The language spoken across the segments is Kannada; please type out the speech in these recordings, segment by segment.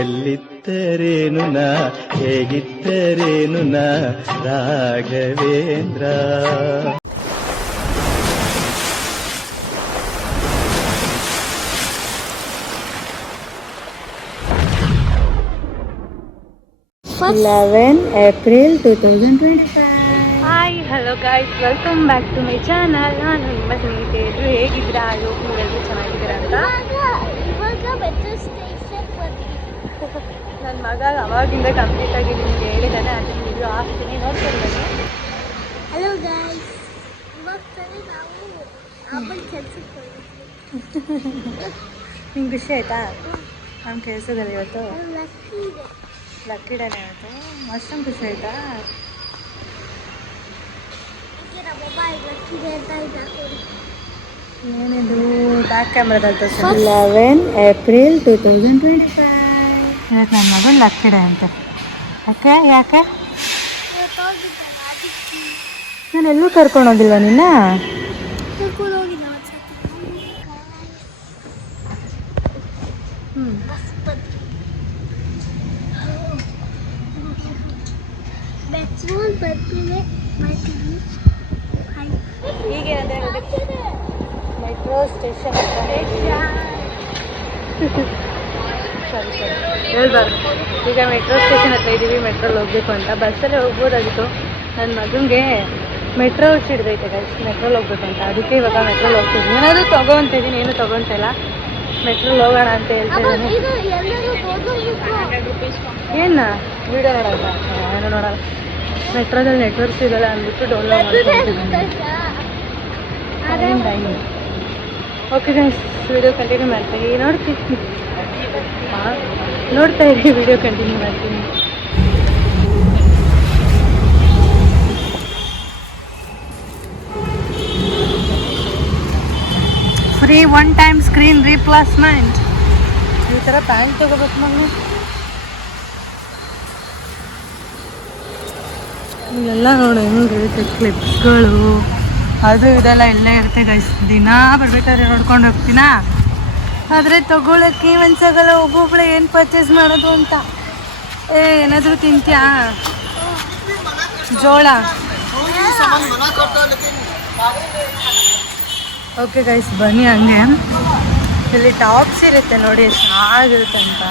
ಎಲ್ಲಿದ್ದರೇನು ನಾ ಹೇಗಿದ್ದರೇನು ನಾ Raghavendra. April 2025. Hi hello guys, welcome back to my channel. ನಾನು ನಿಮ್ಮ ಸ್ನೇಹಿತೆಯರು ಹೇಗಿದ್ದೀರಾ? ಹೋಗಿ ನೀವೆಲ್ಲರೂ ಚೆನ್ನಾಗಿದ್ದೀರಾ ಅಂತ. ನನ್ನ ಮಗ ಅವಾಗಿಂದ ಕಂಪ್ಲೀಟಾಗಿ ನಿಮ್ಗೆ ಹೇಳಿದ್ದಾನೆ, ಅದನ್ನು ವಿಡಿಯೋ ಹಾಕ್ತೀನಿ, ನೋಡ್ತಿದ್ದಾನೆ. ಹಲೋ ಗಾಯ್ಸ್, ಇವಾಗ ನಾವು ಅಮ್ಮನ ಕೆಲಸಕ್ಕೆ ಹೋಗಿದ್ವಿ. ನಿಮ್ಗೆ ಖುಷಿ ಆಯ್ತಾ ನಮ್ಮ ಕೆಲಸದಲ್ಲಿ ಇವತ್ತು? ಲಕ್ಕಿ ಡೇನೆ ಇವತ್ತು. ಅಷ್ಟೊಂದು ಖುಷಿ ಆಯ್ತಾ? ಏನಿದು ಬ್ಯಾಕ್ ಕ್ಯಾಮ್ರಾದಲ್ಲಿ ತೋರಿಸ. 11 April 2025. ಇವತ್ತು ನನ್ನ ಮಗನ ಲಕ್ಕಿ ಡೇ ಅಂತೆ. ಯಾಕೆ ನಾನು ಎಲ್ಲೂ ಕರ್ಕೊಂಡು ಹೋಗಿಲ್ವ ನಿನ್ನ? ಹೀಗೆ ಮೆಟ್ರೋ ಸ್ಟೇಷನ್ ಸರಿ ಹೇಳ್ಬಾರ್ದು. ಈಗ ಮೆಟ್ರೋ ಸ್ಟೇಷನ್ ಹತ್ರ ಇದ್ದೀವಿ. ಮೆಟ್ರೋಲ್ಲಿ ಹೋಗ್ಬೇಕು ಅಂತ. ಬಸ್ಸಲ್ಲೇ ಹೋಗ್ಬೋದಾಗಿತ್ತು. ನನ್ನ ಮಗನಿಗೆ ಮೆಟ್ರೋ ಹಿಡಿದೈತೆ ಗೈಸ್, ಮೆಟ್ರೋಲ್ಲಿ ಹೋಗ್ಬೇಕು ಅಂತ. ಅದಕ್ಕೆ ಇವಾಗ ಮೆಟ್ರೋಲ್ಲಿ ಹೋಗ್ತಿದ್ದೀನಿ. ಏನಾದರೂ ತೊಗೊತಿದ್ದೀನಿ, ಏನು ತೊಗೊತಿಲ್ಲ. ಮೆಟ್ರೋಲ್ಲಿ ಹೋಗೋಣ ಅಂತ ಹೇಳ್ತಿದ್ದೀನಿ. ಏನು ವೀಡಿಯೋ ನೋಡೋಲ್ಲ, ಏನು ನೋಡೋಲ್ಲ. ಮೆಟ್ರೋದಲ್ಲಿ ನೆಟ್ವರ್ಕ್ ಸಿಗಲ್ಲ ಅಂದ್ಬಿಟ್ಟು ಡೌನ್ಲೋಡ್ ಮಾಡ್ತಿದ್ದೀನಿ. ಓಕೆ ಗೈಸ್, ವಿಡಿಯೋ ಕಂಟಿನ್ಯೂ ಮಾಡ್ತೀನಿ. ನೋಡ್ತಾ ಇರಿ, ವಿಡಿಯೋ ಕಂಟಿನ್ಯೂ ಮಾಡ್ತೀನಿ. Free 1 time screen replacement. ಈ ಥರ ಪ್ಯಾಂಟ್ ತೊಗೋಬೇಕು ಮಗನೇ. ಇಲ್ಲೆಲ್ಲ ನೋಡಿ ಹೆಂಗಿರುತ್ತೆ ಕ್ಲಿಪ್ಸ್ಗಳು, ಅದು ಇದೆಲ್ಲ ಎಲ್ಲ ಇರುತ್ತೆ ಗೈಸ್. ದಿನ ಬರ್ಬೇಕಾದ್ರೆ ನೋಡ್ಕೊಂಡು ಹೋಗ್ತೀನಾ, ಆದರೆ ತೊಗೊಳಕ್ಕೆ ಮನ್ಸಾಗಲ್ಲ. ಒಬ್ಬೊಬ್ಬಳೆ ಏನು ಪರ್ಚೇಸ್ ಮಾಡೋದು ಅಂತ. ಏನಾದರೂ ತಿಂತ್ಯಾ? ಜೋಳ. ಓಕೆ ಗೈಸ್, ಬನ್ನಿ ಹಂಗೆ. ಇಲ್ಲಿ ಟಾಪ್ಸ್ ಇರುತ್ತೆ ನೋಡಿ, ಚೆನ್ನಾಗಿರುತ್ತೆ ಅಂತ.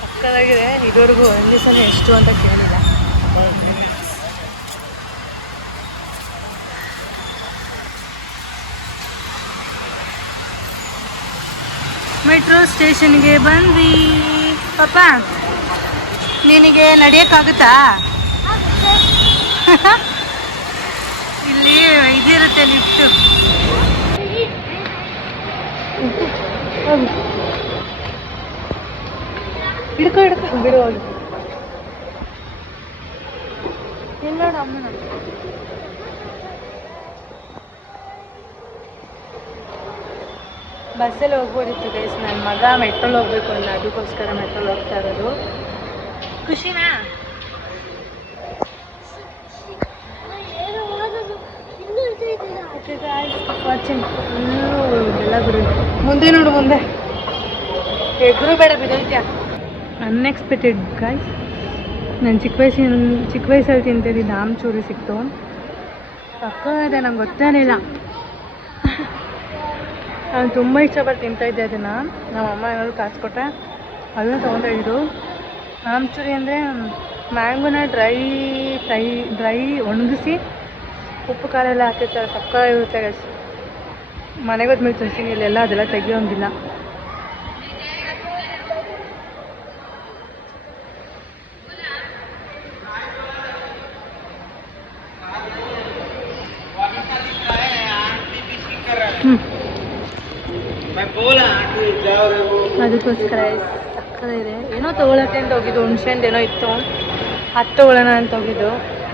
ಸಕ್ಕತ್ತಾಗಿದೆ. ಇದುವರೆಗೂ ಒಂದು ಸಲ ಎಷ್ಟು ಅಂತ ಕೇಳಿಲ್ಲ. ಮೆಟ್ರೋ ಸ್ಟೇಷನ್ಗೆ ಬಂದ್ವಿ. ಪಾಪ ನಿನಗೆ ನಡೆಯೋಕ್ಕಾಗುತ್ತಾ? ಇಲ್ಲಿ ಇದಿರುತ್ತೆ ಲಿಫ್ಟು. ಹಿಡ್ಕೊ ಬಿಡು. ಹೋಗಿ ಇಲ್ಲ ಅಮ್ಮನ ಬಸ್ಸಲ್ಲಿ ಹೋಗ್ಬೋದಿತ್ತು ಗೈಸ್. ನನ್ನ ಮಗ ಮೆಟ್ರೋಲ್ ಹೋಗ್ಬೇಕು ಅಲ್ಲ, ಅದಕ್ಕೋಸ್ಕರ ಮೆಟ್ರೋಲ್ ಹೋಗ್ತಾ ಇರೋದು. ಖುಷಿನಾ? ವಾಚಿಂಗ್ ಫುಲ್ಲು ಎಲ್ಲ ಬಿಡೋದು. ಮುಂದೆ ನೋಡು, ಮುಂದೆ ಎಗ್ರು ಬೇಡ, ಬಿದ್ದೈತ್ಯ. Unexpected guys. ನಾನು ಚಿಕ್ಕ ವಯಸ್ಸಲ್ಲಿ ತಿಂತಿದ್ದಿದ್ದು ಆಮ್ಚೂರಿ ಸಿಕ್ತು. ಸಕ್ಕತ್ತಾಗಿದೆ, ನಂಗೆ ಗೊತ್ತೇ ಇಲ್ಲ. ನಾನು ತುಂಬ ಇಷ್ಟಪಟ್ಟು ತಿಂತಾಯಿದ್ದೆ ಅದನ್ನು. ನಮ್ಮಮ್ಮ ಏನಾದ್ರು ಕಾಸು ಕೊಟ್ಟರೆ ಅದನ್ನು ತೊಗೊಂಡೋಗಿದ್ದು. ಆಮ್ಚೂರಿ ಅಂದರೆ ಮ್ಯಾಂಗೋನ ಡ್ರೈ ಒಣಗಿಸಿ ಉಪ್ಪು ಖಾರ ಎಲ್ಲ ಹಾಕಿರ್ತಾರೆ. ಸಕ್ಕತ್ತಾಗಿರುತ್ತೆ ಗೈಸ್. ಮನೆಗೆ ಹೋದ್ಮೇಲೆ ತಿಂತೀನಿ. ಇಲ್ಲೆಲ್ಲ ಅದೆಲ್ಲ ತೆಗಿಯೋಂಗಿಲ್ಲ. ಅದಕ್ಕೋಸ್ಕರ ಸಕ್ಕತ್ತಾಗಿದೆ. ಏನೋ ತೊಗೊಳಕ್ಕೆ ಅಂತ ಹೋಗಿದ್ದು, ಹುಣ್ಸೆಂದು ಏನೋ ಇತ್ತು, ಅದು ತೊಗೊಳ್ಳೋಣ ಅಂತ ಹೋಗಿದ್ದು.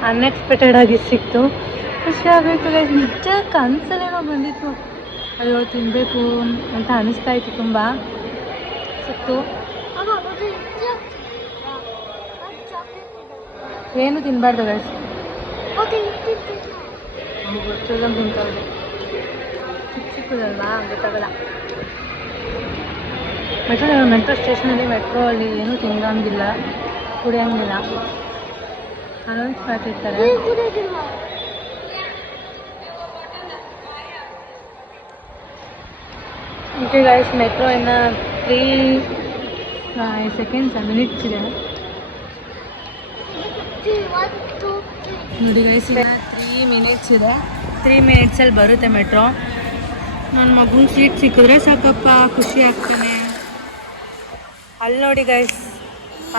ಅನ್ಎಕ್ಸ್ಪೆಕ್ಟೆಡ್ ಆಗಿ ಸಿಕ್ತು. ಖುಷಿ ಆಗೋಯ್ತು ಗೈಸ್. ನಿಜ ಕನಸಲ್ಲೇನೋ ಬಂದಿತ್ತು. ಅಯ್ಯೋ ತಿನ್ನಬೇಕು ಅಂತ ಅನಿಸ್ತಾ ಇತ್ತು ತುಂಬ. ಸಿಕ್ತು. ಏನು ತಿನ್ನಬಾರ್ದು ಗೈಸ್. ಗೊತ್ತಿಲ್ಲ ತಿಂತಾರೆ. ಚಿಕ್ಕ ಚಿಕ್ಕದಲ್ವಾ, ಗೊತ್ತಾಗಲ್ಲ. ಮೆಟ್ರೋ ಸ್ಟೇಷನಲ್ಲಿ ಮೆಟ್ರೋ ಅಲ್ಲಿ ಏನೂ ತಿನ್ನಂಗಿಲ್ಲ, ಕುಡಿಯೋಂಗಿಲ್ಲ, ಅನೌನ್ಸ್ ಮಾಡ್ತಿರ್ತಾರೆ. ಓಕೆ ಗೈಸ್, ಮೆಟ್ರೋ ಇನ್ನು 3 ಸೆಕೆಂಡ್ಸ್ ಮಿನಿಟ್ಸ್ ಇದೆ ನೋಡಿ ಗೈಸ್. ಇನ್ನು 3 ಮಿನಿಟ್ಸ್ ಇದೆ. 3 ಮಿನಿಟ್ಸಲ್ಲಿ ಬರುತ್ತೆ ಮೆಟ್ರೋ. ನನ್ನ ಮಗನ ಸೀಟ್ ಸಿಕ್ಕಿದ್ರೆ ಸಾಕಪ್ಪ, ಖುಷಿ ಆಗ್ತಾನೆ. ಅಲ್ಲಿ ನೋಡಿ ಗೈಸ್,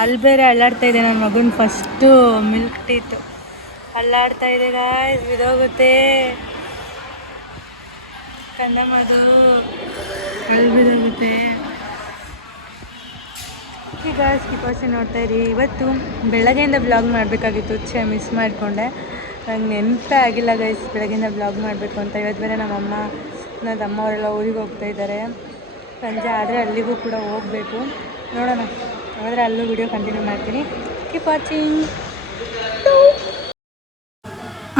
ಅಲ್ಲಿ ಬೇರೆ ಅಲ್ಲಾಡ್ತಾ ಇದೆ ನನ್ನ ಮಗನ ಫಸ್ಟು ಮಿಲ್ಕ್ ಟೀತ್ ಅಲ್ಲಾಡ್ತಾ ಇದೆ ಗಾಯ್ಸ್, ಬಿದೋಗುತ್ತೆ ಕಂದಮ್ಮದು, ಅಲ್ಲಿ ಬಿದೋಗುತ್ತೆ. ಈಗ ಸ್ಕಿಪಾಸಿ ನೋಡ್ತಾ ಇರಿ. ಇವತ್ತು ಬೆಳಗ್ಗೆಯಿಂದ ಬ್ಲಾಗ್ ಮಾಡಬೇಕಾಗಿತ್ತು, ಮಿಸ್ ಮಾಡಿಕೊಂಡೆ. ನಂಗೆ ನೆನಪೇ ಆಗಿಲ್ಲ ಗೈಸ್ ಬೆಳಗ್ಗೆಯಿಂದ ಬ್ಲಾಗ್ ಮಾಡಬೇಕು ಅಂತ. ಇವತ್ತು ಬೇರೆ ನಮ್ಮಮ್ಮ ನನ್ನ ತಮ್ಮ ಅವರೆಲ್ಲ ಊರಿಗೆ ಹೋಗ್ತಾ ಇದ್ದಾರೆ. ಸಂಜೆ ಆದರೆ ಅಲ್ಲಿಗೂ ಕೂಡ ಹೋಗಬೇಕು. ನೋಡೋಣ, ಹಾಗಾದರೆ ಅಲ್ಲೂ ವಿಡಿಯೋ ಕಂಟಿನ್ಯೂ ಮಾಡ್ತೀನಿ. Keep watching.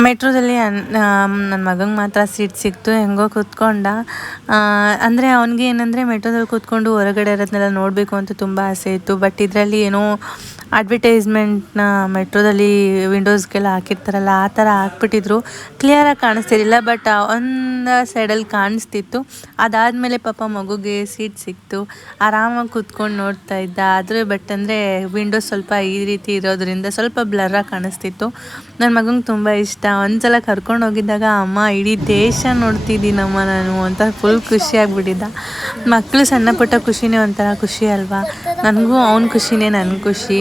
ಮೆಟ್ರೋದಲ್ಲಿ ನನ್ನ ಮಗಂಗೆ ಮಾತ್ರ ಸೀಟ್ ಸಿಕ್ತು. ಹೆಂಗೋ ಕೂತ್ಕೊಂಡ. ಅಂದರೆ ಅವನಿಗೆ ಏನಂದರೆ ಮೆಟ್ರೋದಲ್ಲಿ ಕೂತ್ಕೊಂಡು ಹೊರಗಡೆ ಇರೋದನ್ನೆಲ್ಲ ನೋಡಬೇಕು ಅಂತ ತುಂಬ ಆಸೆ ಇತ್ತು. ಬಟ್ ಇದರಲ್ಲಿ ಏನೋ ಅಡ್ವರ್ಟೈಸ್ಮೆಂಟ್ನ ಮೆಟ್ರೋದಲ್ಲಿ ವಿಂಡೋಸ್ಗೆಲ್ಲ ಹಾಕಿರ್ತಾರಲ್ಲ, ಆ ಥರ ಹಾಕ್ಬಿಟ್ಟಿದ್ರು. ಕ್ಲಿಯರಾಗಿ ಕಾಣಿಸ್ತಿರಲಿಲ್ಲ, ಬಟ್ ಒಂದು ಸೈಡಲ್ಲಿ ಕಾಣಿಸ್ತಿತ್ತು. ಅದಾದಮೇಲೆ ಪಾಪ ಮಗುಗೆ ಸೀಟ್ ಸಿಕ್ತು, ಆರಾಮಾಗಿ ಕೂತ್ಕೊಂಡು ನೋಡ್ತಾ ಇದ್ದ. ಆದರೆ ಬಟ್ ಅಂದರೆ ವಿಂಡೋಸ್ ಸ್ವಲ್ಪ ಈ ರೀತಿ ಇರೋದ್ರಿಂದ ಸ್ವಲ್ಪ ಬ್ಲರ್ರಾಗಿ ಕಾಣಿಸ್ತಿತ್ತು. ನನ್ನ ಮಗಂಗೆ ತುಂಬ ಇಷ್ಟ. ಒಂದ್ಸಲ ಕರ್ಕೊಂಡು ಹೋಗಿದ್ದಾಗ ಅಮ್ಮ ಇಡೀ ದೇಶ ನೋಡ್ತಿದ್ದೀನಮ್ಮ ನಾನು ಅಂತ ಫುಲ್ ಖುಷಿಯಾಗಿಬಿಟ್ಟಿದ್ದ. ಮಕ್ಕಳು ಸಣ್ಣ ಪುಟ್ಟ ಖುಷಿನೇ ಒಂಥರ ಖುಷಿ ಅಲ್ವಾ. ನನಗೂ ಅವ್ನ ಖುಷಿನೇ ನನ್ನ ಖುಷಿ.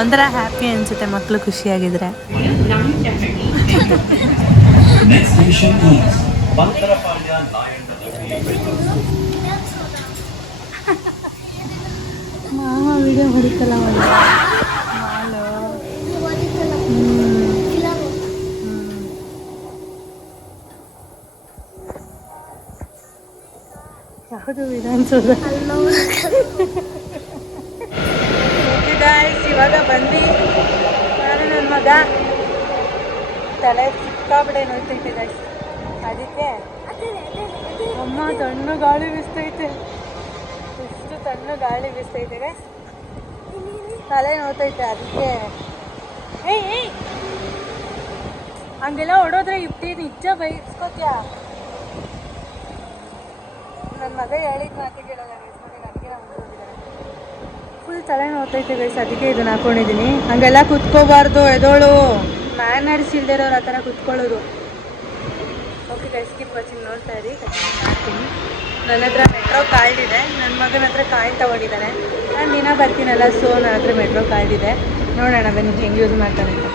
ಒಂಥರ ಹ್ಯಾಪಿ ಅನಿಸುತ್ತೆ ಮಕ್ಕಳು ಖುಷಿಯಾಗಿದ್ರೆ. ಮಾವ ವಿಡಿಯೋ ಹೊಡಿತಲ್ಲ ಒಂದು ಮಾಲು. ಯಾವುದು ವಿಧಾನಸೌಧ. ಗಾಯ್ಸ್, ಇವಾಗ ಬಂದು ನಾನು ನನ್ನ ಮಗ ತಲೆ ಸಿಕ್ಕಾಬಿಡೆ ನೋಡ್ತೈತೆ ಗಾಯ್ಸ್. ಅದಕ್ಕೆ ಅಮ್ಮ ತಣ್ಣ ಗಾಳಿ ಬೀಸ್ತೈತೆ, ಎಷ್ಟು ತಣ್ಣ ಗಾಳಿ ಬೀಸ್ತೈತೆ ಗಾಯ್ಸ್, ತಲೆ ನೋಡ್ತೈತೆ. ಅದಕ್ಕೆ ಏಯ್ ಹಂಗೆಲ್ಲ ಹೊಡೋದ್ರೆ ನಿಜ ಬೈಸ್ಕೋತ್ಯಾ. ನನ್ನ ಮಗ ಹೇಳಿದ ಮಾತು ಕೇಳೋಲ್ಲ ಗೈಸ್, ನನಗೆ ನನಗೆ ಫುಲ್ ತಲೆ ನೋಡ್ತೈತೆ ಗೈಸ್. ಅದಕ್ಕೆ ಇದನ್ನ ಹಾಕೊಂಡಿದ್ದೀನಿ. ಹಂಗೆಲ್ಲ ಕುತ್ಕೋಬಾರ್ದು, ಎದೋಳು ಮ್ಯಾನರ್ಸ್ ಇಲ್ದೇ ಇರೋರು ಆ ಥರ ಕುತ್ಕೊಳ್ಳೋದು. ಓಕೆ ಗೈಸ್, ಸ್ಕಿಪ್ ವಾಚಿಂಗ್ ನೋಡ್ತಾ ಇರಿ, ಮಾಡ್ತೀನಿ. ನನ್ನ ಹತ್ರ ಮೆಟ್ರೋ ಕಾರ್ಡ್ ಇದೆ, ನನ್ನ ಮಗನ ಹತ್ರ ಕಾಯಿನ್ ತಗೊಂಡಿದ್ದಾನೆ. ನಾನು ದಿನ ಬರ್ತೀನಲ್ಲ, ಸೊ ನನ್ನ ಹತ್ರ ಮೆಟ್ರೋ ಕಾರ್ಡ್ ಇದೆ. ನೋಡೋಣ ಬನ್ನಿ ಹೆಂಗೆ ಯೂಸ್ ಮಾಡ್ತಾನೆ ಅಂತ.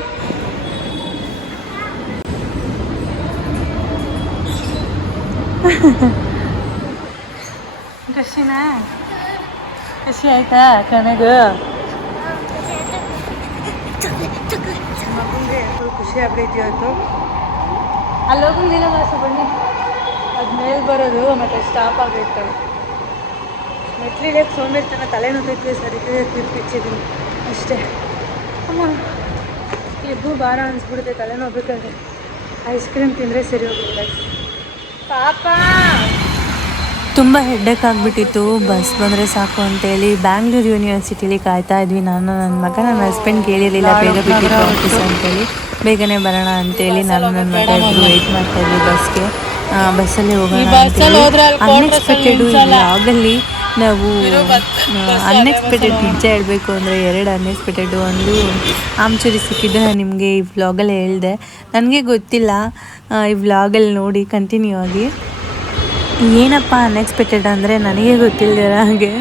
ಖುಷಿನಾ? ಖುಷಿ ಆಯ್ತಾ ಕನಗು? ಮಗುಂಗೆ ಫುಲ್ ಖುಷಿ ಆಗ್ಬಿಟ್ಟೈತಿ ಇವತ್ತು. ಅಲ್ಲಿ ಹೋಗಿಲ್ಲ ಬಸ್ ಬನ್ನಿ, ಅದು ಮೇಲೆ ಬರೋದು ಮತ್ತು ಸ್ಟಾಪ್ ಆಗೈತವೆ. ಮೆಟ್ಲಿಗೆ ಸೋಂಬೇರ್ತನ ತಲೆ ನೋತೈತಿ, ಸರಿ ಕ್ಲಿಪ್ ಇಚ್ಚಿದ್ದೀನಿ ಅಷ್ಟೇ. ಅಮ್ಮ ಕ್ಲಿಪ್ಪು ಭಾರ ಅನಿಸ್ಬಿಡುತ್ತೆ ತಲೆ ನೋಡ್ಬೇಕಾದ್ರೆ. ಐಸ್ ಕ್ರೀಮ್ ತಿಂದರೆ ಸರಿ ಹೋಗುತ್ತೆ ಪಾಪ. ತುಂಬ ಹೆಡ್ಡೇಕ್ ಆಗಿಬಿಟ್ಟಿತ್ತು. ಬಸ್ ಬಂದರೆ ಸಾಕು ಅಂತೇಳಿ ಬ್ಯಾಂಗ್ಳೂರು ಯೂನಿವರ್ಸಿಟಿಲಿ ಕಾಯ್ತಾ ಇದ್ವಿ. ನಾನು ನನ್ನ ಮಗ, ನನ್ನ ಹಸ್ಬೆಂಡ್ ಕೇಳಿರಲಿಲ್ಲ ಬೇಗ ಬಿಟ್ಟಿತ್ತು ಆಫೀಸ್ ಅಂತೇಳಿ. ಬೇಗನೆ ಬರೋಣ ಅಂತೇಳಿ ನಾನು ನನ್ನ ಮಗ ಇಬ್ಬರು ವೆಯ್ಟ್ ಮಾಡ್ತಾ ಇದ್ವಿ ಬಸ್ಗೆ. ಬಸ್ಸಲ್ಲಿ ಹೋಗೋಣ ಅಂತೇಳಿ. ಅನ್ಎಕ್ಸ್ಪೆಕ್ಟೆಡು ವ್ಲಾಗಲ್ಲಿ ನಾವು ಅನ್ಎಕ್ಸ್ಪೆಕ್ಟೆಡ್ ನಿಜ ಹೇಳಬೇಕು ಅಂದರೆ 2 ಅನ್ಎಕ್ಸ್ಪೆಕ್ಟೆಡು. ಒಂದು ಆಮ್ಚೂರಿ ಸಿಕ್ಕಿದ್ದು ನಾನು ನಿಮಗೆ ಈ ವ್ಲಾಗಲ್ಲಿ ಹೇಳಿದೆ. ನನಗೆ ಗೊತ್ತಿಲ್ಲ, ಈ ವ್ಲಾಗಲ್ಲಿ ನೋಡಿ ಕಂಟಿನ್ಯೂ ಆಗಿ. ಏನಪ್ಪ ಅನ್ಎಕ್ಸ್ಪೆಕ್ಟೆಡ್ ಅಂದರೆ ನನಗೆ ಗೊತ್ತಿಲ್ಲದಿರೋ ಹಾಗೆ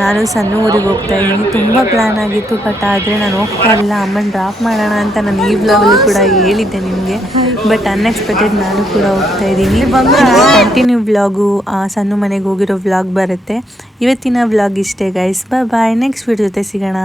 ನಾನು ಸಣ್ಣ ಊರಿಗೆ ಹೋಗ್ತಾ ಇದ್ದೀನಿ. ತುಂಬ ಪ್ಲ್ಯಾನ್ ಆಗಿತ್ತು, ಬಟ್ ಆದರೆ ನಾನು ಹೋಗ್ತಾ ಇಲ್ಲ. ಅಮ್ಮನ ಡ್ರಾಪ್ ಮಾಡೋಣ ಅಂತ ನಾನು ಈ ವ್ಲಾಗಲ್ಲಿ ಕೂಡ ಹೇಳಿದ್ದೆ ನಿಮಗೆ. ಬಟ್ ಅನ್ಎಕ್ಸ್ಪೆಕ್ಟೆಡ್ ನಾನು ಕೂಡ ಹೋಗ್ತಾ ಇದ್ದೀನಿ. ಕಂಟಿನ್ಯೂ ವ್ಲಾಗು ಸಣ್ಣ ಮನೆಗೆ ಹೋಗಿರೋ ವ್ಲಾಗ್ ಬರುತ್ತೆ. ಇವತ್ತಿನ ವ್ಲಾಗ್ ಇಷ್ಟೇ ಗೈಸ್. ಬಾಯ್. ನೆಕ್ಸ್ಟ್ ವಿಡಿಯೋ ಜೊತೆ ಸಿಗೋಣ.